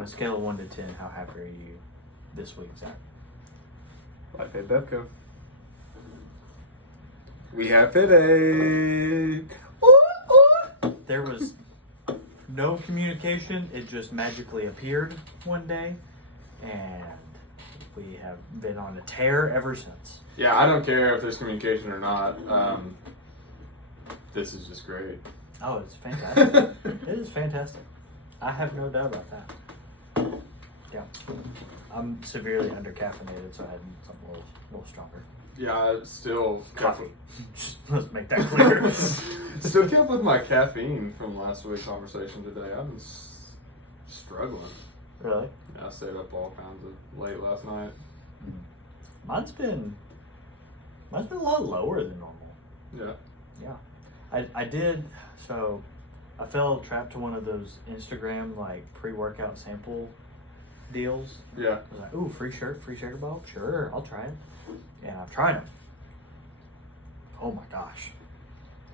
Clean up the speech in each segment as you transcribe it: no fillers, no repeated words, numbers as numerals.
On a scale of 1 to 10, how happy are you this week, Zach? Life at Devco. We have Fit Aid. There was no communication. It just magically appeared one day, and we have been on a tear ever since. Yeah, I don't care if there's communication or not. This is just great. Oh, it's fantastic. It is fantastic. I have no doubt about that. Yeah. I'm severely under-caffeinated, so I had something a little stronger. Yeah, still Coffee. Just let's make that clear. Still kept with my caffeine from last week's conversation today. I've been struggling. Really? Yeah, I stayed up all kinds of late last night. Mine's been a lot lower than normal. Yeah. Yeah. I did, so I fell trapped to one of those Instagram like pre-workout sample deals. Yeah. I was like, ooh, free shaker ball? Sure, I'll try it. And I've tried them. Oh my gosh.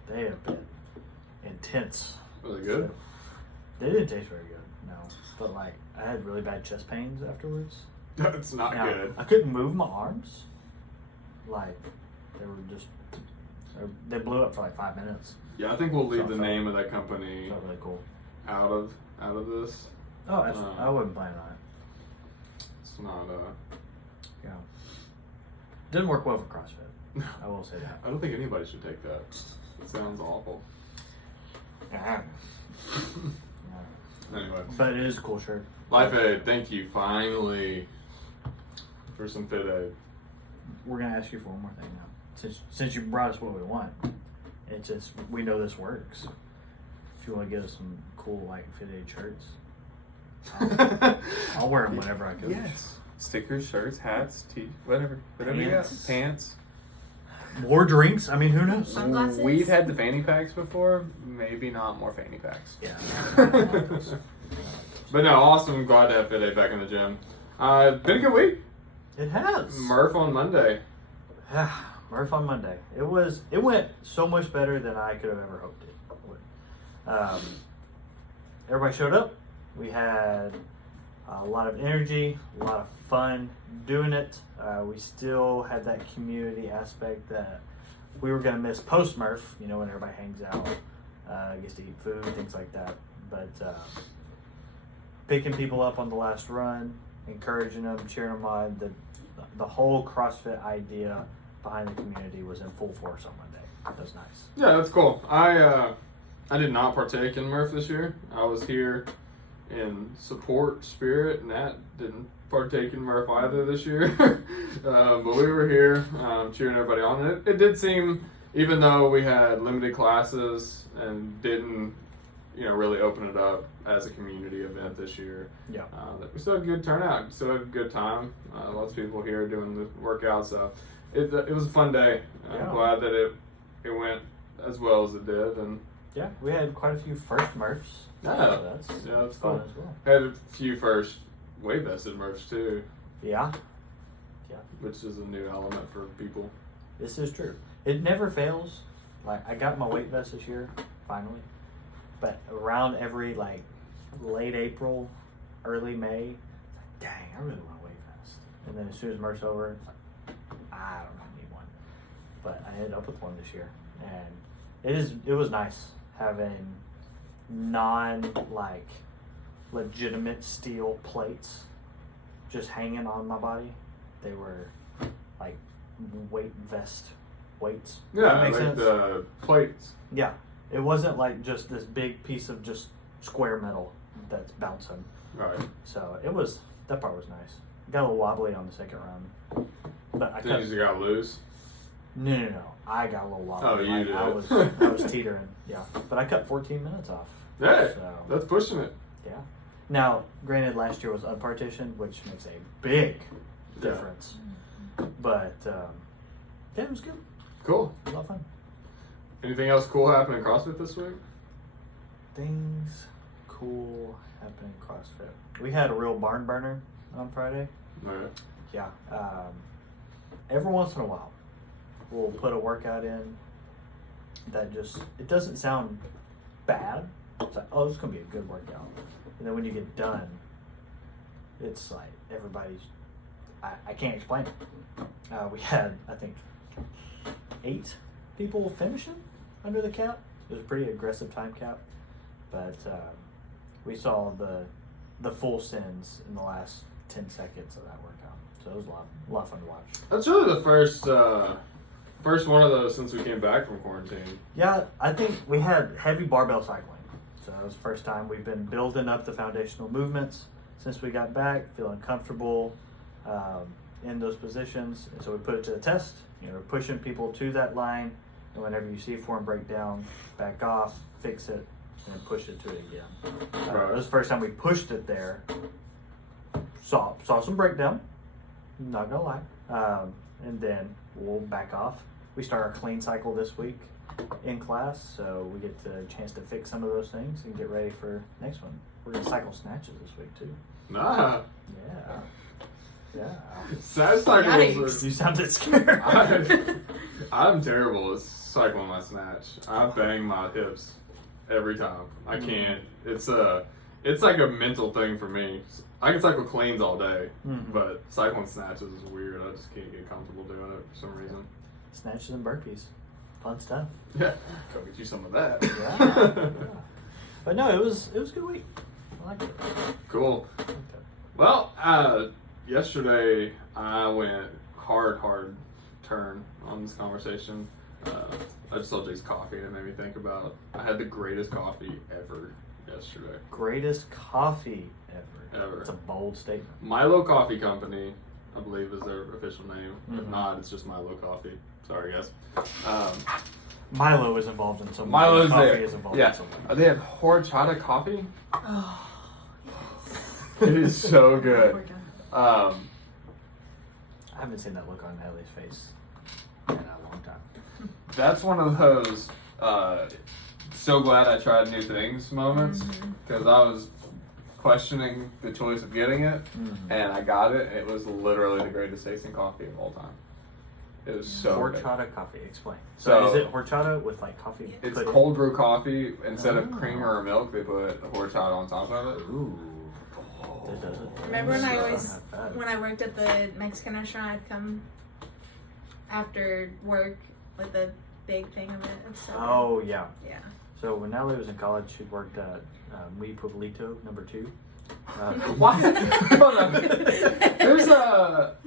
They have been intense. Was it good? They didn't taste very good, no. But like, I had really bad chest pains afterwards. That's not Now, good. I couldn't move my arms. Like, they were just, they blew up for like 5 minutes. Yeah, I think we'll leave So the name of that company Felt really cool. out of this. Oh, I wasn't planning on it. It's not Yeah. Didn't work well for CrossFit. I will say that. I don't think anybody should take that. It sounds awful. Anyway. But it is a cool shirt. Life Aid, thank you finally for some Fit Aid. We're gonna ask you for one more thing now. Since you brought us what we want, it's just we know this works. If you want to get us some cool like Fit Aid shirts, I'll wear them whenever I go. Yes. Stickers, shirts, hats, whatever you got. Pants. More drinks. I mean, who knows? Sunglasses? We've had the fanny packs before. Maybe not more fanny packs. Yeah. But no, awesome. Glad to have Fit Aid back in the gym. Been a good week. It has. Murph on Monday. Murph on Monday. It went so much better than I could have ever hoped it would. Everybody showed up. We had a lot of energy, a lot of fun doing it. We still had that community aspect that we were going to miss post Murph, when everybody hangs out, gets to eat food, things like that. But picking people up on the last run, encouraging them, cheering them on, the whole CrossFit idea behind the community was in full force on Monday. That was nice. Yeah, that's cool. I did not partake in Murph this year. I was here in support spirit, and Nat didn't partake in Murph either this year. But we were here cheering everybody on. And it did seem, even though we had limited classes and didn't really open it up as a community event this year, that we still had a good turnout, still had a good time. Lots of people here doing the workout, so it was a fun day. I'm glad that it went as well as it did. And yeah, we had quite a few first Murphs. Yeah, that's fun cool. as well. Had a few first weight vested Murphs too. Yeah. Which is a new element for people. This is true. It never fails. Like, I got my weight vest this year, finally. But around every, late April, early May, it's like, dang, I really want a weight vest. And then as soon as Murph's over, it's like, I don't need one. But I ended up with one this year. And it was nice having legitimate steel plates just hanging on my body. They were like weight vest weights. Yeah, like sense? The plates. Yeah, it wasn't like just this big piece of just square metal that's bouncing. Right. So that part was nice. Got a little wobbly on the second run, but I got loose. No. I got a little wobbly. Oh, you did. I was teetering. Yeah, but I cut 14 minutes off. Hey, so, that's pushing it. Yeah. Now, granted, last year was unpartitioned, which makes a big difference. But it was good. Cool. It was a lot of fun. Anything else cool happening in CrossFit this week? Things cool happening in CrossFit. We had a real barn burner on Friday. Okay. Yeah. Every once in a while, we'll put a workout in that it doesn't sound bad. It's like, oh, this is going to be a good workout. And then when you get done, It's like everybody's. I can't explain it. We had, I think, 8 people finishing under the cap. It was a pretty aggressive time cap, but we saw the full sends in the last 10 seconds of that workout. So it was a lot of fun to watch. That's really the first one of those since we came back from quarantine. Yeah, I think we had heavy barbell cycling. So that was the first time. We've been building up the foundational movements since we got back, feeling comfortable in those positions. And so we put it to the test. We're pushing people to that line. And whenever you see form break down, back off, fix it, and then push it to it again. Right. It was the first time we pushed it there. Saw some breakdown, not gonna lie. And then we'll back off. We start our clean cycle this week in class, so we get the chance to fix some of those things and get ready for next one. We're gonna cycle snatches this week too. Nah. Yeah. Snatch cycles. You sounded scared. I'm terrible at cycling my snatch. I bang my hips every time. I can't. It's like a mental thing for me. I can cycle cleans all day, but cycling snatches is weird. I just can't get comfortable doing it for some reason. Snatches and burpees, fun stuff. Yeah, go get you some of that. Yeah. But no, it was a good week. I liked it. Cool. Well, yesterday I went hard turn on this conversation. I just saw Jake's coffee and it made me think about I had the greatest coffee ever yesterday. Greatest coffee ever. Ever. It's a bold statement. Milo Coffee Company, I believe is their official name. If not, it's just Milo Coffee. Sorry, guys. Milo is involved in so much. Milo's Coffee there. is involved Yeah. in so much. They have horchata coffee. Oh, It is so good. I haven't seen that look on Ellie's face in a long time. That's one of those so glad I tried new things moments because I was questioning the choice of getting it and I got it. It was literally the greatest tasting coffee of all time. It was so good. Horchata coffee. Explain. So is it horchata with like coffee? It's put in? cold brew coffee. Instead of cream or milk, they put horchata on top of it. Ooh. It does it. remember Not when I worked at the Mexican restaurant, I'd come after work with a big thing of it. It's so Oh yeah. yeah. So when Natalie was in college, she worked at Mi Pueblito #2. What? Hold on.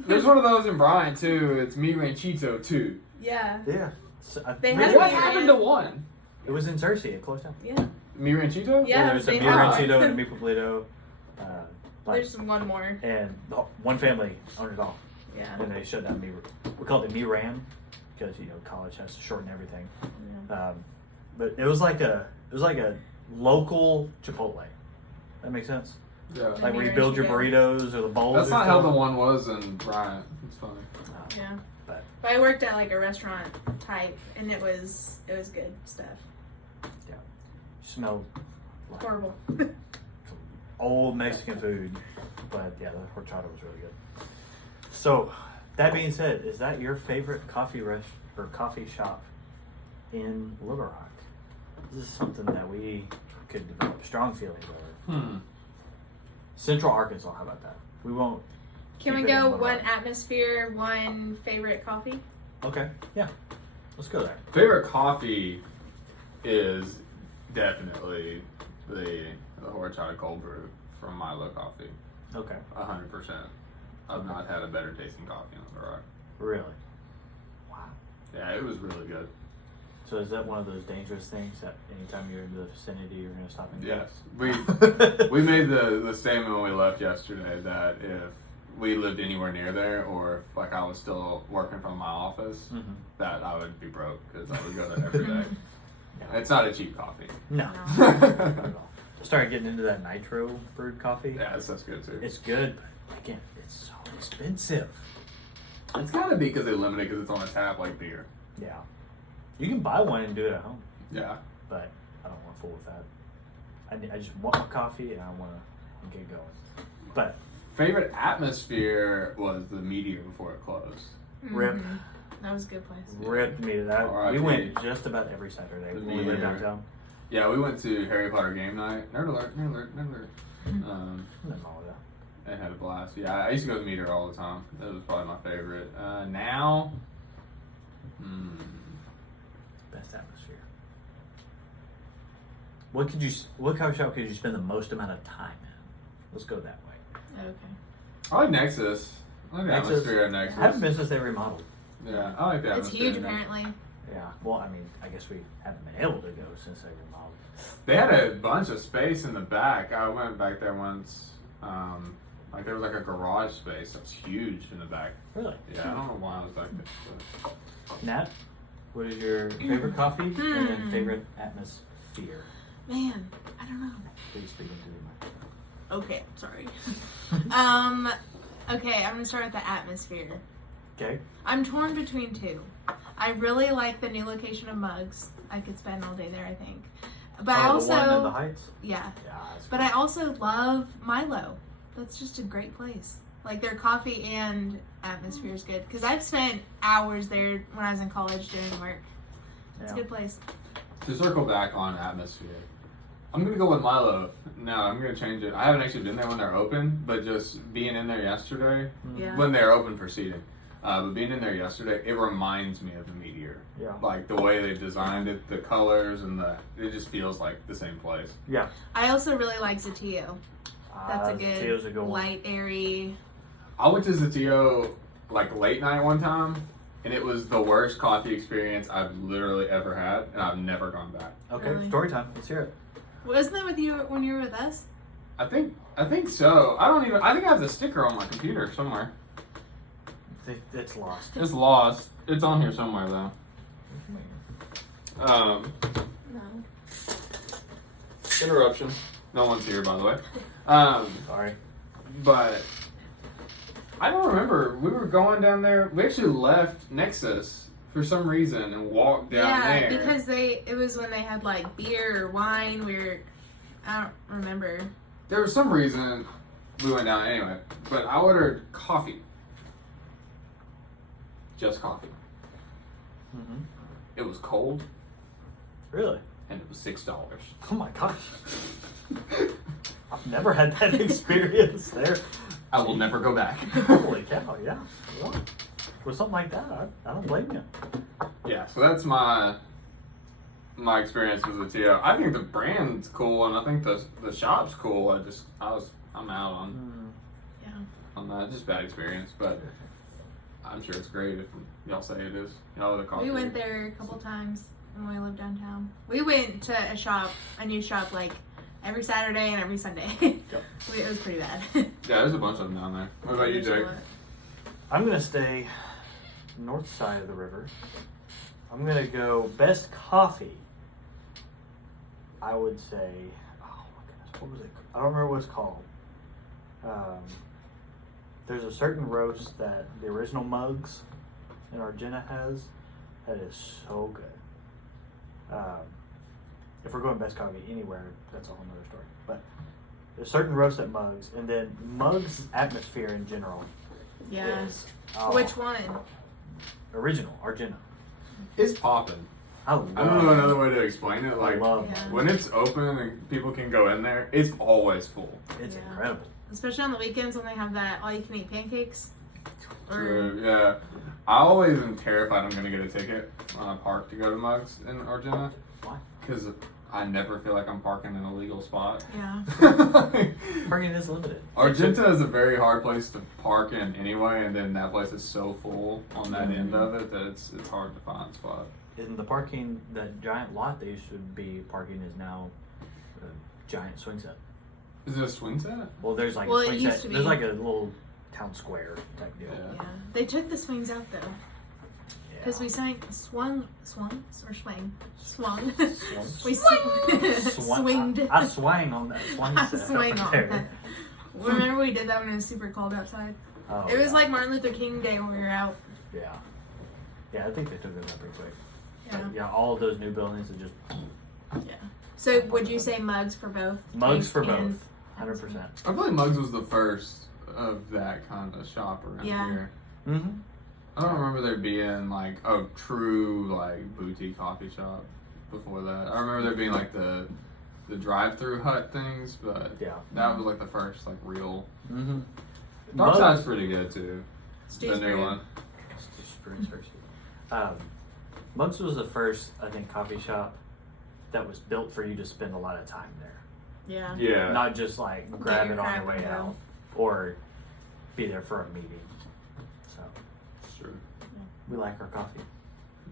There's one of those in Bryan too. It's Mi Ranchito too. Yeah. Yeah. So, They had What Mi happened to one? It was in Cersei. It closed down. Yeah. Mi Ranchito? Yeah, There's a they Mi have Ranchito one. and a Mi Pueblito. There's one more. And one family owned it all. Yeah. And they shut down we called it Mi-Ram because college has to shorten everything. Yeah. But it was like a local Chipotle. That makes sense. Yeah. Like where you build your burritos or the bowls. That's or not how stuff. the one was in Bryant. It's funny. Yeah. But But I worked at like a restaurant type, and it was good stuff. yeah, smelled like Horrible. old Mexican food. But yeah, the horchata was really good. So that being said, is that your favorite coffee coffee shop in Little Rock? This is something that we could develop strong feelings over. Central Arkansas, how about that? We won't. Can we keep it in go Little one Rock. atmosphere, one favorite coffee? Okay, yeah. Let's go there. Favorite coffee is definitely the horchata cold brew from Milo Coffee. Okay. 100%. I've not had a better tasting coffee in Little Rock. Really? Wow. Yeah, it was really good. So is that one of those dangerous things that anytime you're in the vicinity, you're going to stop and Yes. get? We made the statement when we left yesterday that if we lived anywhere near there, or if like I was still working from my office, that I would be broke because I would go there every day. Yeah. It's not a cheap coffee. No. No. Not at all. Started getting into that nitro brewed coffee. Yeah, that's good too. It's good, but again, it's so expensive. It's gotta be because they limit it because it's on a tap like beer. Yeah. You can buy one and do it at home, Yeah. but I don't want to fool with that. I just want my coffee and I want to get going. But Favorite atmosphere was the Meteor before it closed. rip, That was a good place. ripped me to that. R.I.P. We went just about every Saturday The when we lived Meteor. downtown. Yeah, we went to Harry Potter game night. Nerd alert, nerd alert, nerd alert. Nothing wrong with that. and had a blast. Yeah, I used to go to the meter all the time. That was probably my favorite. Now, Best atmosphere. What coffee shop could you spend the most amount of time in? Let's go that way. Okay. I like Nexus. I like the Nexus. atmosphere at Nexus. I haven't been since they remodeled. Yeah, I like the It's atmosphere. huge, in there. apparently. Yeah. Well, I mean, I guess we haven't been able to go since they remodeled. They had a bunch of space in the back. I went back there once. Like there was like a garage space that's huge in the back. Really? Yeah, I don't know why I was back there. Nat, what is your favorite coffee and then favorite atmosphere? Man, I don't know. Please speak into the microphone. Okay, sorry. Okay, I'm gonna start with the atmosphere. Okay. I'm torn between two. I really like the new location of Mugs. I could spend all day there, I think. But I also, the one in the Heights. yeah. Yeah. That's But I also love Milo. That's just a great place. Like their coffee and atmosphere is good. Because I've spent hours there when I was in college doing work. It's a good place. To circle back on atmosphere, I'm gonna go with Milo. No, I'm gonna change it. I haven't actually been there when they're open, but just being in there yesterday, Yeah. when they're open for seating. But being in there yesterday, it reminds me of the Meteor. Yeah. Like the way they designed it, the colors, and it just feels like the same place. Yeah. I also really like Zatio. That's a Zatio's good, a one. light, airy. I went to Zatio like late night one time, and it was the worst coffee experience I've literally ever had, and I've never gone back. Okay. Really? Story time. Let's hear it. Wasn't that with you when you were with us? I think so. I think I have the sticker on my computer somewhere. It's lost. It's lost. It's on here somewhere though. No. Interruption. No one's here, by the way. Sorry. But I don't remember. We were going down there. We actually left Nexus for some reason and walked down there. Because it was when they had like beer or wine. I don't remember. There was some reason we went down anyway. But I ordered coffee. Just coffee. Mm-hmm. It was cold Really? and it was $6. Oh my gosh. I've never had that experience there. I will never go back. Holy cow! Yeah. Well, with something like that, I don't blame you. Yeah, so that's my experience with Zatio. I think the brand's cool, and I think the shop's cool. I'm out on that. Just bad experience, but I'm sure it's great if y'all say it is. Y'all at a coffee. We went there a couple times when we lived downtown. We went to a new shop, like every Saturday and every Sunday. Yep. It was pretty bad. Yeah, there's a bunch of them down there. What about you, There's a Jake? lot. I'm gonna stay north side of the river. I'm gonna go best coffee. I would say, oh my goodness, what was it? I don't remember what it's called. There's a certain roast that the original Mugs in Argentina has that is so good. If we're going best coffee anywhere, that's a whole nother story. But there's certain roast at Mugs, and then Mugs atmosphere in general Yeah. is Which one? original Argentina. It's popping. I I don't know another way to explain it. Like love Yeah. when it's open and people can go in there, it's always full. It's Yeah. incredible. Especially on the weekends when they have that all-you-can-eat pancakes. True, yeah. I always am terrified I'm gonna get a ticket when I park to go to Mugs in Argentina. Why? Because I never feel like I'm parking in a legal spot. Yeah. Parking is limited. Argentina is a very hard place to park in anyway, and then that place is so full on that end of it that it's hard to find a spot. In the parking, that giant lot they should be parking is now a giant swing set. Is it a swing set? Well, there's like Well, a it swing used set. to be. There's like a little town square type deal. Yeah. Yeah. They took the swings out though. Because we swung. Swung? Swung? We swinged. I swang on that swing I set. swang right on there. that. Remember we did that when it was super cold outside? Oh, It was yeah. like Martin Luther King Day when we were out. Yeah. Yeah, I think they took it up pretty quick. Yeah. But yeah, all of those new buildings are just Yeah. So would you say mugs for both? mugs taste for and- both. 100%. I feel like Mugs was the first of that kind of shop around Yeah. here. Mm-hmm. I don't remember there being like a true like boutique coffee shop before that. I remember there being like the the drive-through hut things, but Yeah. that was like the first like real. Mm-hmm. Dogtown's pretty good too. The new one. Mugs was the first, I think, coffee shop that was built for you to spend a lot of time there. Yeah. Yeah. Not just like grab your it on crap your way and go. out or be there for a meeting. So It's true. we like our coffee.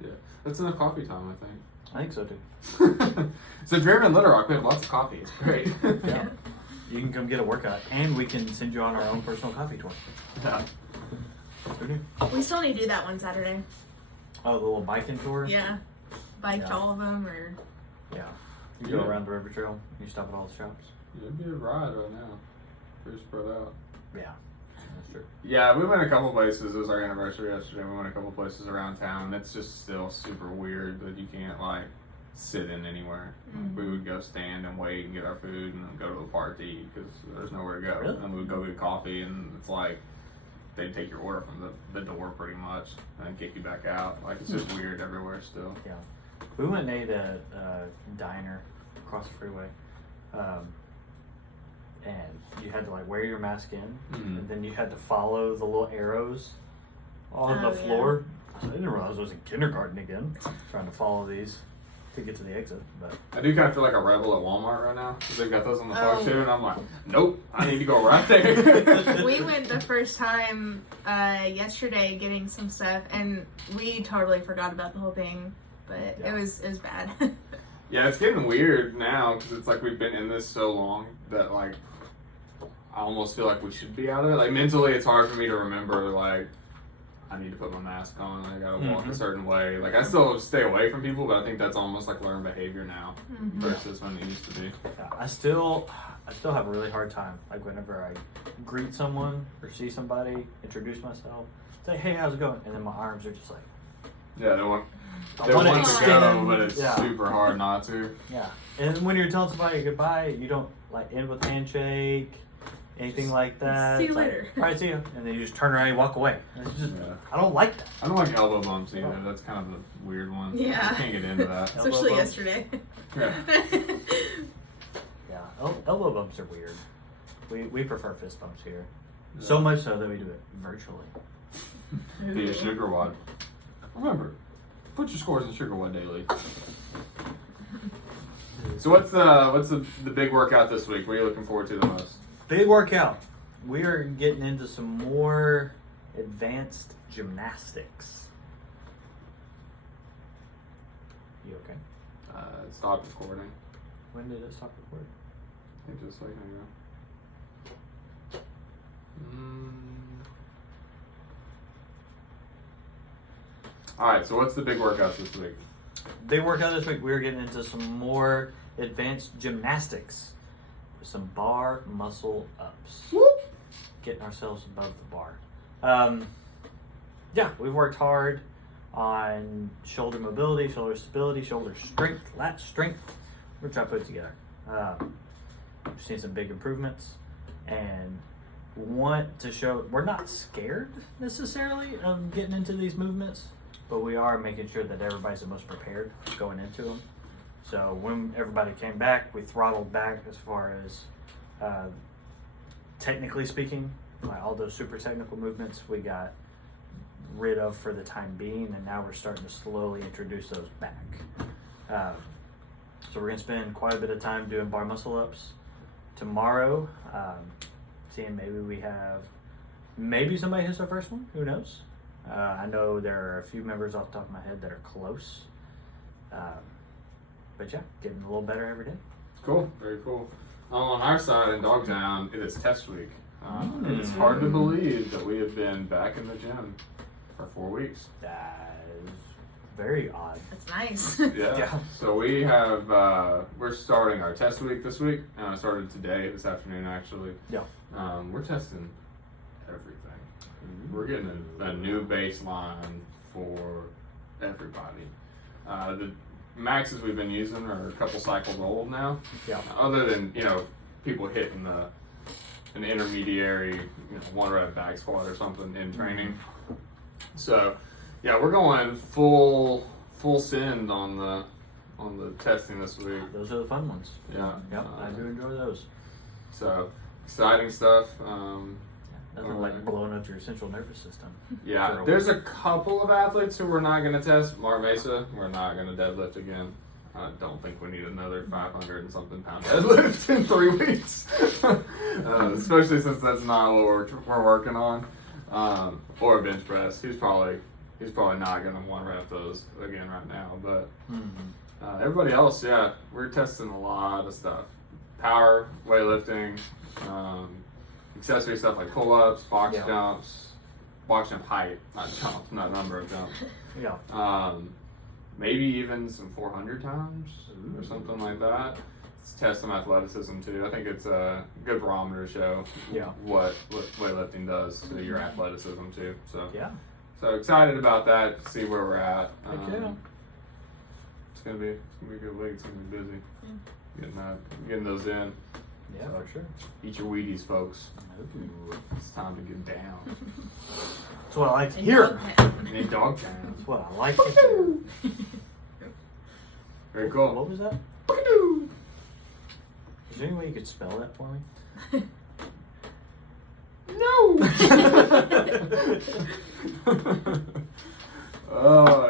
Yeah. That's enough coffee time, I think. I think so too. So if you're ever in Little Rock, we have lots of coffee. It's great. Yeah. You can come get a workout and we can send you on our own personal coffee tour. Yeah. Who knew? We still need to do that one Saturday. Oh, the little biking tour? Yeah. Bike to Yeah. all of them, or Yeah. You go Yeah. around the river trail, you stop at all the shops. It'd be a ride right now. Pretty spread out. Yeah. That's true. Yeah, we went a couple places. It was our anniversary yesterday. We went a couple places around town. It's just still super weird that you can't like sit in anywhere. Like, we would go stand and wait and get our food and then go to the park to eat because there's nowhere to go. Really? And we would go get coffee and it's like they take your order from the door pretty much and then kick you back out. Like it's just weird everywhere still. Yeah. We went and ate at a diner across the freeway. And you had to like wear your mask in, Mhm. and then you had to follow the little arrows on Oh, the yeah. floor. I didn't realize I was in kindergarten again, trying to follow these to get to the exit. But I do kind of feel like a rebel at Walmart right now because they've got those on the park Oh. too, and I'm like, nope, I need to go right there. we went the first time yesterday getting some stuff, and we totally forgot about the whole thing. But Yeah. it was bad. Yeah, it's getting weird now because it's like we've been in this so long that like I almost feel like we should be out of it. Like mentally, it's hard for me to remember like I need to put my mask on. I gotta walk a certain way. Like I still stay away from people, but I think that's almost like learned behavior now versus when it used to be. yeah, I still have a really hard time. Like whenever I greet someone or see somebody, introduce myself, say, "Hey, how's it going?" And then my arms are just like, Yeah, they want I they wanna want to go, extend. but it's Yeah. super hard not to. Yeah. And when you're telling somebody goodbye, you don't like end with a handshake, anything like that. See you It's like, later. all right, see you. And then you just turn around and walk away. And it's just, Yeah. I don't like that. I don't like elbow bumps either. That's kind of a weird one. Yeah. I can't get into that. Especially Elbow bump. yesterday. Yeah. Yeah. Elbow bumps are weird. We prefer fist bumps here. So much so that we do it virtually. Be a sugar wad. Remember, put your scores in sugar wad daily. So what's the big workout this week? What are you looking forward to the most? Big workout. We are getting into some more advanced gymnastics. You okay? It stopped recording. When did it stop recording? I think just a second ago. Alright, so what's the big workouts this week? Big workout this week. We're getting into some more advanced gymnastics. Some bar muscle ups. Whoop. Getting ourselves above the bar. Yeah, we've worked hard on shoulder mobility, shoulder stability, shoulder strength, lat strength. We're trying to put it together. We've seen some big improvements and want to show we're not scared necessarily of getting into these movements, but we are making sure that everybody's the most prepared going into them. So when everybody came back, we throttled back as far as technically speaking. Like all those super technical movements we got rid of for the time being, and now we're starting to slowly introduce those back. So we're going to spend quite a bit of time doing bar muscle ups tomorrow, seeing maybe somebody hits their first one, who knows. I know there are a few members off the top of my head that are close. But yeah, getting a little better every day. Cool, very cool. On our side in Dogtown, it is test week. It's hard to believe that we have been back in the gym for 4 weeks. That is very odd. That's nice. Yeah. Yeah. So we have we're starting our test week this week. Started today, this afternoon actually. Yeah. We're testing everything. We're getting a new baseline for everybody. The maxes we've been using are a couple cycles old now. Yeah. Other than people hitting an intermediary 1 rep back squat or something in training. So yeah, we're going full send on on the testing this week. Those are the fun ones. Yeah. Yep, I do enjoy those. So exciting stuff. Nothing like blowing up your central nervous system. Yeah, there's a couple of athletes who we're not going to test. Mark Mesa, we're not going to deadlift again. I don't think we need another 500 and something pound deadlift in 3 weeks, especially since that's not what we're working on. Or a bench press. He's probably not going to want to rep those again right now. But everybody else, yeah, we're testing a lot of stuff. Power, weightlifting, accessory stuff like pull-ups, box jumps, box jump height, not jumps, not number of jumps. Yeah. Maybe even some 400 times or something like that. Let's test some athleticism too. I think it's a good barometer to show what weightlifting does to your athleticism too. So so excited about that. See where we're at. It's gonna be a good week. It's gonna be busy. Getting those in. Yeah, for sure. Eat your Wheaties, folks. Ooh. It's time to get down. That's what I like to hear. In Dogtown. That's what I like to hear. Very cool. What was that? Is there any way you could spell that for me? No!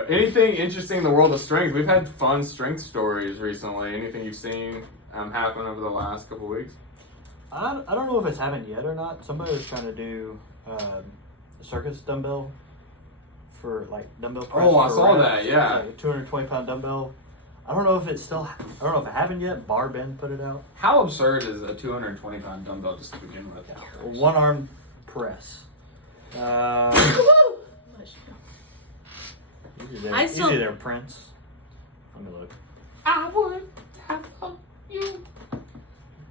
Anything interesting in the world of strength? We've had fun strength stories recently. Anything you've seen happen over the last couple weeks? I don't know if it's happened yet or not. Somebody was trying to do a circus dumbbell for like dumbbell press. Oh, I for saw reps. that, yeah. It's like a 220-pound dumbbell. I don't know if it happened yet. Bar Bend put it out. How absurd is a 220-pound dumbbell just to begin with? One arm press. Usually they're Prince. Let me look. I would have you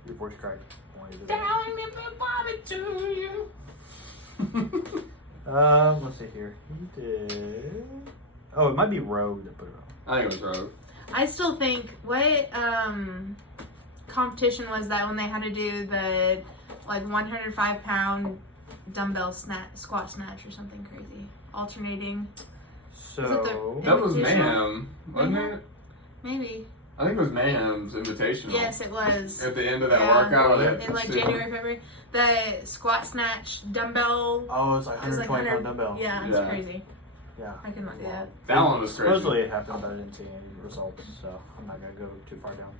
Your voice cracked. down in the body to you. Let's see here. He did. Oh, it might be Rogue that put it on. I think it was Rogue. I still think what competition was that when they had to do the like 105-pound dumbbell squat snatch or something crazy, alternating. So that was Mayhem, wasn't it? Maybe. I think it was Mayhem's Invitational. Yes, it was. At the end of that workout. In like January, February. The squat snatch dumbbell. Oh, it's like 120-pound dumbbell. Yeah, it's crazy. Yeah. I could not do that. That one was crazy. Supposedly it happened, but I didn't see any results, so I'm not going to go too far down.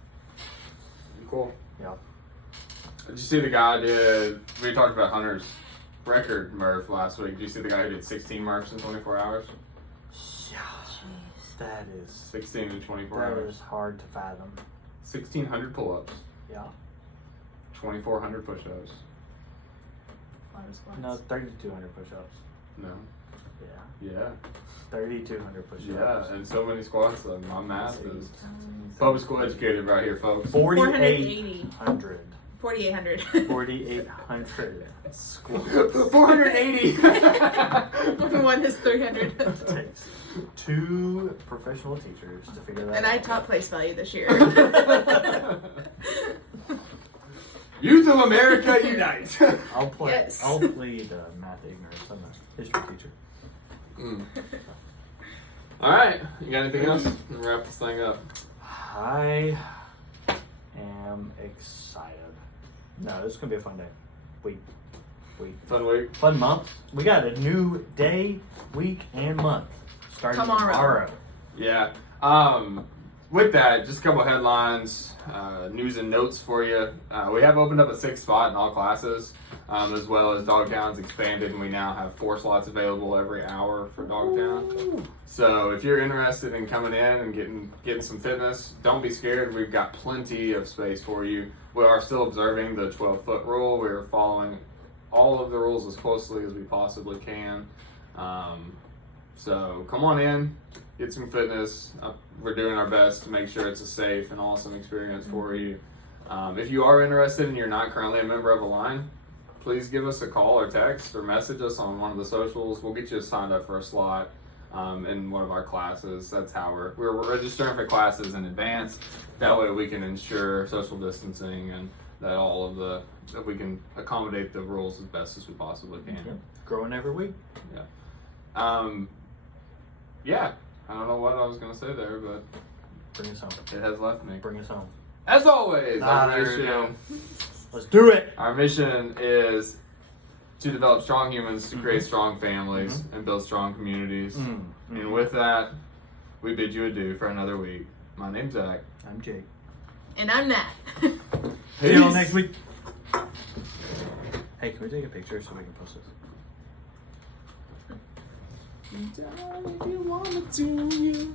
Cool. Yeah. Did you see the guy we talked about Hunter's record Murph last week. Did you see the guy who did 16 Murphs in 24 hours? Yeah. That is 16 in 24 hours. That is hard to fathom. 1,600 pull-ups. Yeah. 2,400 push-ups. No, 3,200 push-ups. No. Yeah. Yeah. 3,200 push-ups. Yeah, and so many squats. My math is public school educated right here, folks. 4,800. 4,800. 4,800 squats. 480. The one is 300. It takes 2 professional teachers to figure that out. And I taught place value this year. Youth of America unite. I'll plead math ignorance. I'm a history teacher. All right. You got anything else? We'll wrap this thing up. I am excited. No, this is going to be a fun day. Week. Fun week. Fun month. We got a new day, week, and month starting tomorrow. Yeah. With that, just a couple of headlines, news and notes for you. We have opened up a 6th spot in all classes, as well as Dogtown's expanded, and we now have 4 slots available every hour for Dogtown. Ooh. So if you're interested in coming in and getting some fitness, don't be scared. We've got plenty of space for you. We are still observing the 12-foot rule. We're following all of the rules as closely as we possibly can. So come on in, get some fitness. We're doing our best to make sure it's a safe and awesome experience for you. If you are interested and you're not currently a member of Align, please give us a call or text or message us on one of the socials. We'll get you signed up for a slot in one of our classes. That's how we're registering for classes in advance. That way we can ensure social distancing and that that we can accommodate the rules as best as we possibly can. Yeah. Growing every week. Yeah. Yeah. I don't know what I was going to say there, but Bring us home. It has left me. Bring us home. As always, Ah, our there you go. mission, Let's do it. our mission is to develop strong humans, to create strong families, and build strong communities. And with that, we bid you adieu for another week. My name's Zach. I'm Jake. And I'm Nat. See you all next week. Hey, can we take a picture so we can post this? If you want to, you